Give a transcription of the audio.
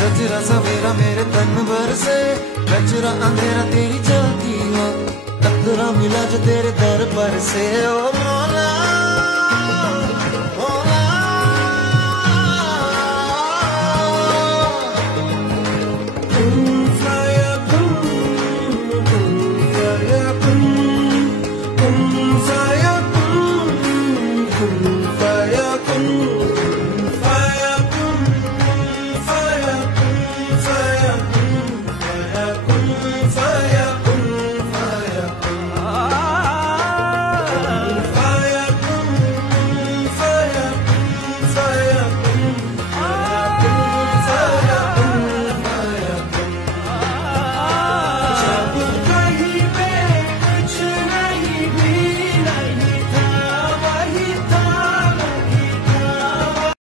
सजरा सवेरा मेरे तन भर से, कचरा अंधेरा तेरी चलती हो, कतरा मिला जो तेरे दर पर से। ओ मौला